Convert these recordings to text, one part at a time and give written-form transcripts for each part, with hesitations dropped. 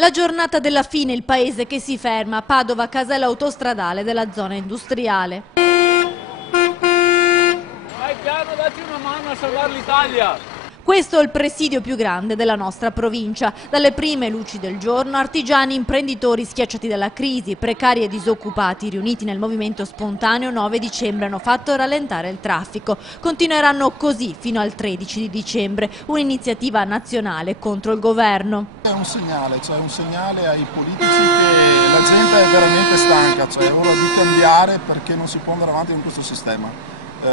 La giornata della fine, il paese che si ferma a Padova, casella autostradale della zona industriale. Vai piano, dacci una mano a salvare l'Italia! Questo è il presidio più grande della nostra provincia. Dalle prime luci del giorno, artigiani, imprenditori schiacciati dalla crisi, precari e disoccupati riuniti nel movimento spontaneo 9 dicembre hanno fatto rallentare il traffico. Continueranno così fino al 13 di dicembre, un'iniziativa nazionale contro il governo. È un segnale ai politici che la gente è veramente stanca, è ora di cambiare perché non si può andare avanti con questo sistema.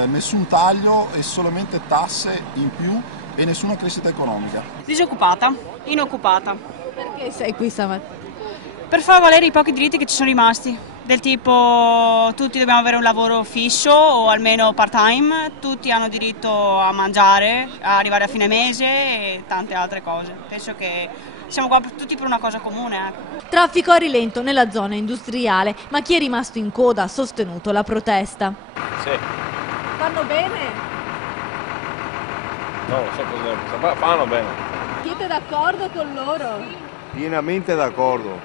Nessun taglio e solamente tasse in più e nessuna crescita economica. Disoccupata, inoccupata. Perché sei qui stamattina? Per far valere i pochi diritti che ci sono rimasti, del tipo tutti dobbiamo avere un lavoro fisso o almeno part-time, tutti hanno diritto a mangiare, a arrivare a fine mese e tante altre cose. Penso che siamo qua tutti per una cosa comune. Traffico a rilento nella zona industriale, ma chi è rimasto in coda ha sostenuto la protesta. Sì. Fanno bene? No, so fanno bene. Siete d'accordo con loro? Pienamente d'accordo,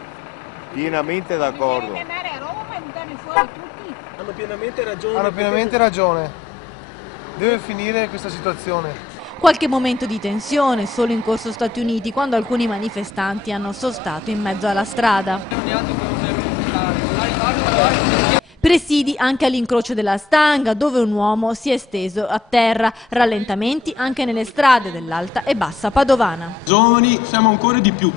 pienamente d'accordo. Hanno pienamente ragione. Deve finire questa situazione. Qualche momento di tensione solo in corso Stati Uniti, quando alcuni manifestanti hanno sostato in mezzo alla strada. Presidi anche all'incrocio della Stanga, dove un uomo si è steso a terra. Rallentamenti anche nelle strade dell'Alta e Bassa Padovana. Giovani siamo ancora di più.